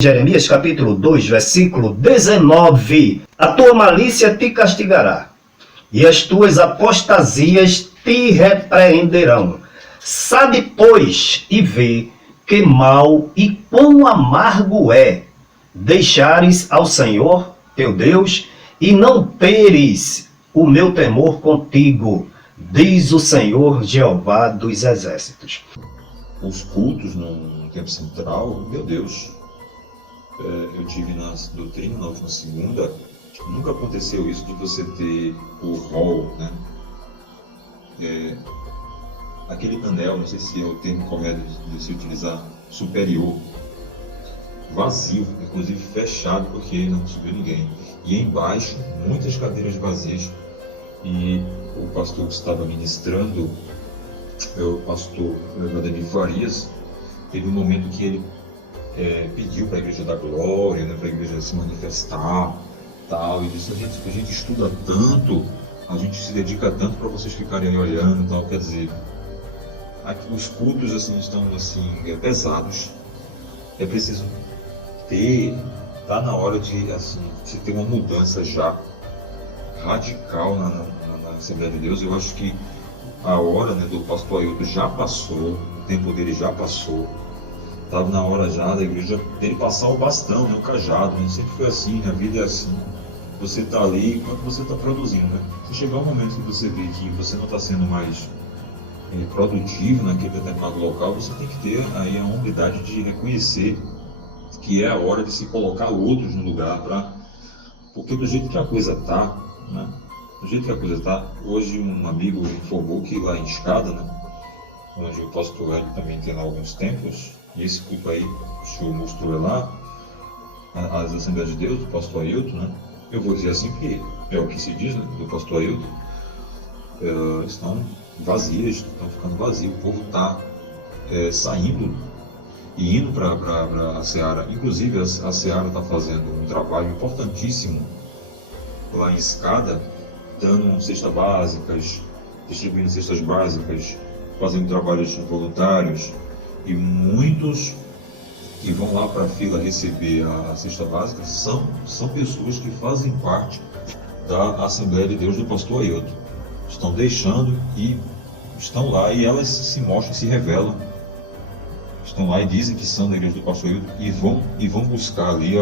Jeremias capítulo 2, versículo 19. A tua malícia te castigará, e as tuas apostasias te repreenderão. Sabe, pois, e vê que mal e quão amargo é deixares ao Senhor, teu Deus, e não teres o meu temor contigo, diz o Senhor Jeová dos Exércitos. Os cultos no tempo central, meu Deus, eu tive na doutrina, na última segunda, nunca aconteceu isso de você ter o rol, né? Aquele anel, não sei se é o termo correto de se utilizar, superior, vazio, inclusive fechado, porque não subiu ninguém. E embaixo, muitas cadeiras vazias. E o pastor que estava ministrando, o pastor Vladimir Farias, teve um momento que ele pediu para a igreja dar glória, né, para a igreja se manifestar, tal, e disse: a gente estuda tanto, a gente se dedica tanto para vocês ficarem olhando, tal. Quer dizer, aqui, os cultos assim estão assim pesados. É preciso tá na hora de assim se ter uma mudança já radical na Assembleia de Deus. Eu acho que a hora, né, do pastor Ailton já passou, o tempo dele já passou. Estava na hora já da igreja dele passar o bastão, né, o cajado, né? Sempre foi assim, a vida é assim. Você está ali enquanto você está produzindo, né? Se chegar um momento que você vê que você não está sendo mais produtivo naquele determinado local, você tem que ter aí a humildade de reconhecer que é a hora de se colocar outros no lugar, porque do jeito que a coisa está, né? Do jeito que a coisa está, hoje um amigo informou que lá em Escada, né, onde o pastor Hélio também tem lá alguns templos, e esse culto aí, o senhor mostrou lá, as Assembleias de Deus, do pastor Ailton, né? Eu vou dizer assim, porque é o que se diz, né, do pastor Ailton, estão vazias, estão ficando vazios, o povo está saindo e indo para a Seara. Inclusive a Seara está fazendo um trabalho importantíssimo lá em Escada, dando cestas básicas, distribuindo cestas básicas, fazendo trabalhos voluntários, e muitos que vão lá para a fila receber a cesta básica são pessoas que fazem parte da Assembleia de Deus do pastor Ailton. Estão deixando e estão lá, e elas se mostram, se revelam, estão lá e dizem que são da igreja do pastor Ailton, e vão buscar ali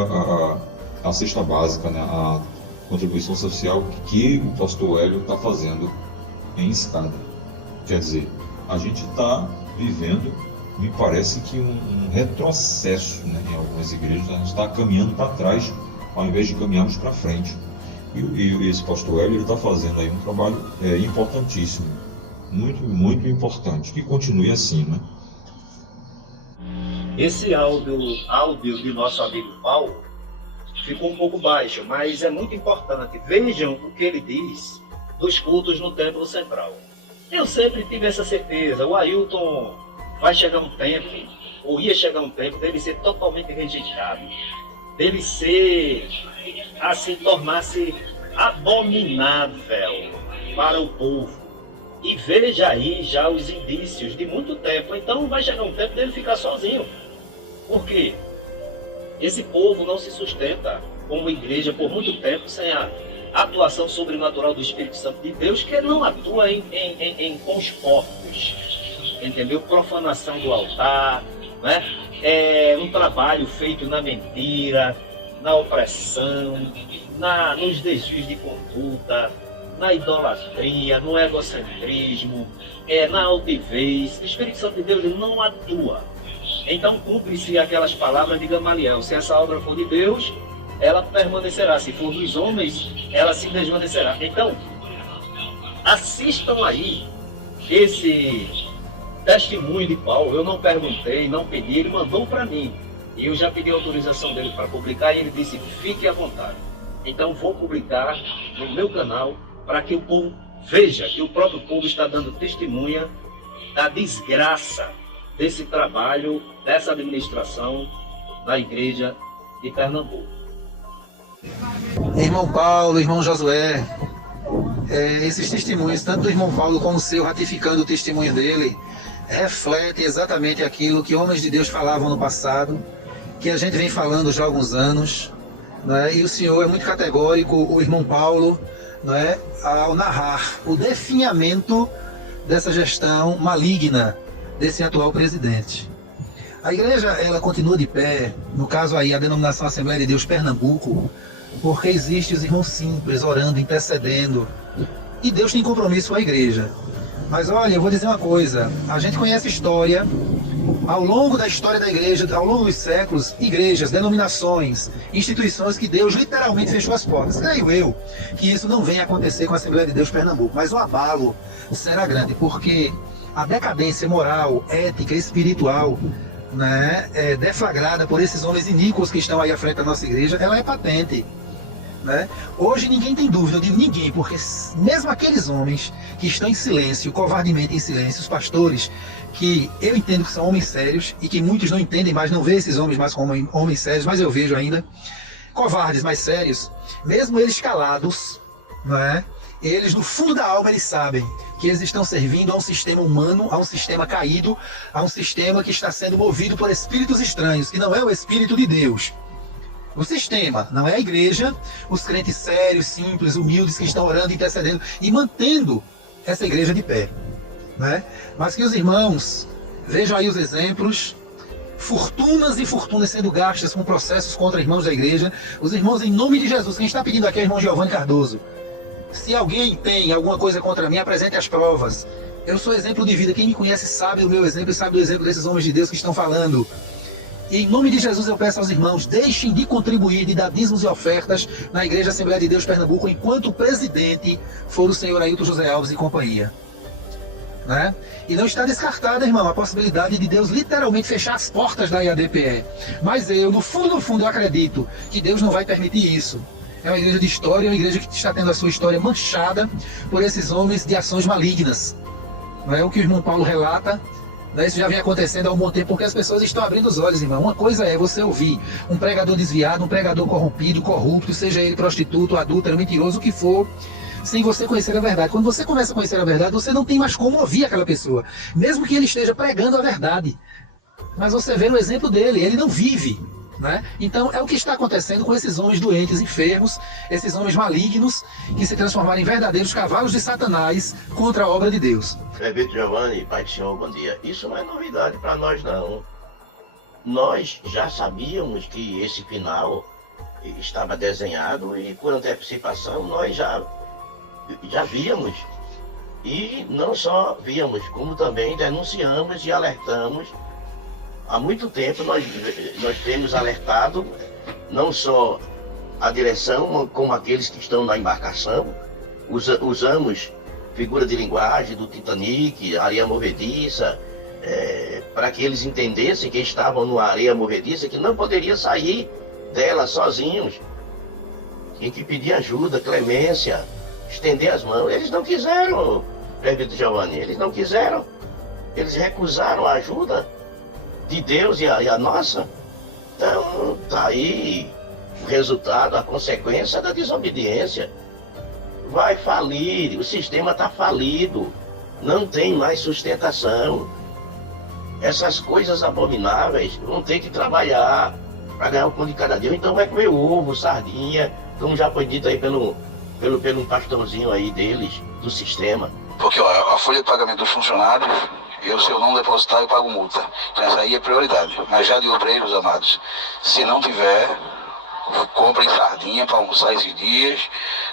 a cesta básica, né, a contribuição social que o pastor Hélio está fazendo em Escada. Quer dizer, a gente está vivendo, me parece que um retrocesso, né, em algumas igrejas. A gente está caminhando para trás ao invés de caminharmos para frente. E esse pastor Hélio está fazendo aí um trabalho importantíssimo, muito, muito importante, que continue assim, né? Esse áudio de nosso amigo Paulo ficou um pouco baixo, mas é muito importante. Vejam o que ele diz dos cultos no templo central. Eu sempre tive essa certeza, o Ailton vai chegar um tempo, ou ia chegar um tempo, dele ser totalmente rejeitado, dele ser, assim, tornar-se abominável para o povo. E veja aí já os indícios de muito tempo. Então vai chegar um tempo dele ficar sozinho. Por quê? Esse povo não se sustenta como igreja por muito tempo sem a atuação sobrenatural do Espírito Santo de Deus, que não atua com os corpos, entendeu? Profanação do altar, né? Um trabalho feito na mentira, na opressão, nos desvios de conduta, na idolatria, no egocentrismo, na altivez. O Espírito Santo de Deus ele não atua. Então cumpre-se aquelas palavras de Gamaliel: se essa obra for de Deus, ela permanecerá; se for dos homens, ela se desvanecerá. Então, assistam aí esse testemunho de Paulo. Eu não perguntei, não pedi, ele mandou para mim. E eu já pedi autorização dele para publicar, e ele disse: fique à vontade. Então vou publicar no meu canal, para que o povo veja que o próprio povo está dando testemunha da desgraça desse trabalho, dessa administração da igreja de Pernambuco. Irmão Paulo, irmão Josué, esses testemunhos, tanto do irmão Paulo como o seu, ratificando o testemunho dele, reflete exatamente aquilo que homens de Deus falavam no passado que a gente vem falando já há alguns anos, né? E o senhor é muito categórico, o irmão Paulo, né? Ao narrar o definhamento dessa gestão maligna desse atual presidente. A igreja, ela continua de pé, no caso aí a denominação Assembleia de Deus Pernambuco, porque existe os irmãos simples orando, intercedendo, e Deus tem compromisso com a igreja. Mas olha, eu vou dizer uma coisa, a gente conhece história, ao longo da história da igreja, ao longo dos séculos, igrejas, denominações, instituições que Deus literalmente fechou as portas. Creio eu que isso não venha acontecer com a Assembleia de Deus Pernambuco, mas o abalo será grande, porque a decadência moral, ética, espiritual, né, deflagrada por esses homens iníquos que estão aí à frente da nossa igreja, ela é patente. Né? Hoje ninguém tem dúvida, eu digo ninguém, porque mesmo aqueles homens que estão em silêncio, covardemente em silêncio, os pastores, que eu entendo que são homens sérios e que muitos não entendem mais, não veem esses homens mais como homens sérios, mas eu vejo ainda, covardes, mas sérios, mesmo eles calados, né? Eles no fundo da alma eles sabem que eles estão servindo a um sistema humano, a um sistema caído, a um sistema que está sendo movido por espíritos estranhos, que não é o Espírito de Deus. O sistema, não é a igreja, os crentes sérios, simples, humildes que estão orando, intercedendo e mantendo essa igreja de pé, né? Mas que os irmãos vejam aí os exemplos, fortunas e fortunas sendo gastas com processos contra irmãos da igreja. Os irmãos, em nome de Jesus, quem está pedindo aqui é o irmão Giovanni Cardoso. Se alguém tem alguma coisa contra mim, apresente as provas. Eu sou exemplo de vida, quem me conhece sabe do meu exemplo e sabe do exemplo desses homens de Deus que estão falando. E em nome de Jesus eu peço aos irmãos, deixem de contribuir, de dar dízimos e ofertas na Igreja Assembleia de Deus Pernambuco, enquanto o presidente for o senhor Ailton José Alves e companhia. Né? E não está descartada, irmão, a possibilidade de Deus literalmente fechar as portas da IADPE. Mas eu, no fundo, eu acredito que Deus não vai permitir isso. É uma igreja de história, é uma igreja que está tendo a sua história manchada por esses homens de ações malignas. Não é o que o irmão Paulo relata. Isso já vem acontecendo há um bom tempo, porque as pessoas estão abrindo os olhos, irmão. Uma coisa é você ouvir um pregador desviado, um pregador corrompido, corrupto, seja ele prostituto, adúltero, mentiroso, o que for, sem você conhecer a verdade. Quando você começa a conhecer a verdade, você não tem mais como ouvir aquela pessoa, mesmo que ele esteja pregando a verdade. Mas você vê no exemplo dele, ele não vive. Né? Então é o que está acontecendo com esses homens doentes, enfermos, esses homens malignos que se transformaram em verdadeiros cavalos de Satanás contra a obra de Deus. Prefeito Giovanni, Pai do Senhor, bom dia. Isso não é novidade para nós, não. Nós já sabíamos que esse final estava desenhado e por antecipação nós já víamos. E não só víamos, como também denunciamos e alertamos. Há muito tempo nós temos alertado não só a direção, como aqueles que estão na embarcação. Usamos figura de linguagem do Titanic, areia movediça, para que eles entendessem que estavam numa areia movediça, que não poderia sair dela sozinhos. Tinha que pedir ajuda, clemência, estender as mãos. Eles não quiseram, prefeito Giovanni, eles não quiseram. Eles recusaram a ajuda de Deus e a nossa. Então está aí o resultado, a consequência da desobediência. Vai falir, o sistema está falido, não tem mais sustentação. Essas coisas abomináveis vão ter que trabalhar para ganhar o pão de cada dia. Então vai comer ovo, sardinha, como já foi dito aí pelo pastorzinho aí deles, do sistema. Porque ó, a folha de pagamento dos funcionários, se eu não depositar, eu pago multa. Então essa aí é prioridade. Mas já de obreiros, amados, se não tiver, comprem sardinha para almoçar esses dias,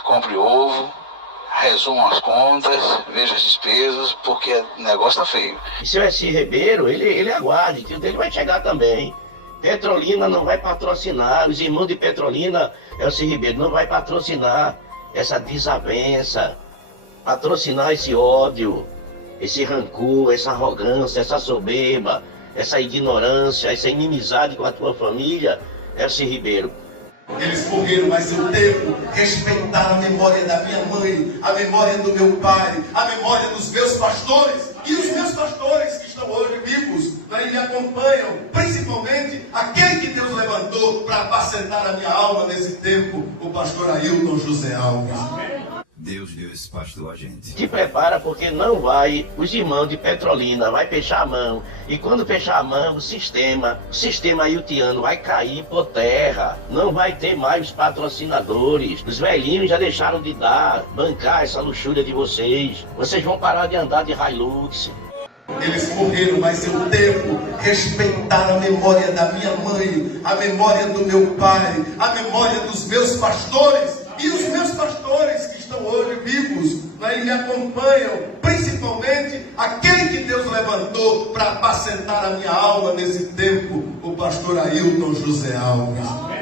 compre ovo, resumam as contas, veja as despesas, porque o negócio tá feio. E se o S. Ribeiro, ele aguarde, que o dele vai chegar também. Petrolina não vai patrocinar, os irmãos de Petrolina, S. Ribeiro, não vai patrocinar essa desavença, patrocinar esse ódio, esse rancor, essa arrogância, essa soberba, essa ignorância, essa inimizade com a tua família, S. Ribeiro. Eles morreram, mas eu devo respeitar a memória da minha mãe, a memória do meu pai, a memória dos meus pastores. E os meus pastores que estão hoje vivos, e me acompanham, principalmente aquele que Deus levantou para apacentar a minha alma nesse tempo, o pastor Ailton José Alves. Deus deu esse pastor a gente. Te prepara porque não vai, os irmãos de Petrolina vai fechar a mão. E quando fechar a mão, o sistema haitiano vai cair por terra. Não vai ter mais patrocinadores. Os velhinhos já deixaram de bancar essa luxúria de vocês. Vocês vão parar de andar de Hilux. Eles morreram, mas eu devo respeitar a memória da minha mãe, a memória do meu pai, a memória dos meus pastores. E os meus pastores que estão hoje vivos, eles me acompanham, principalmente aquele que Deus levantou para apacentar a minha alma nesse tempo, o pastor Ailton José Alves.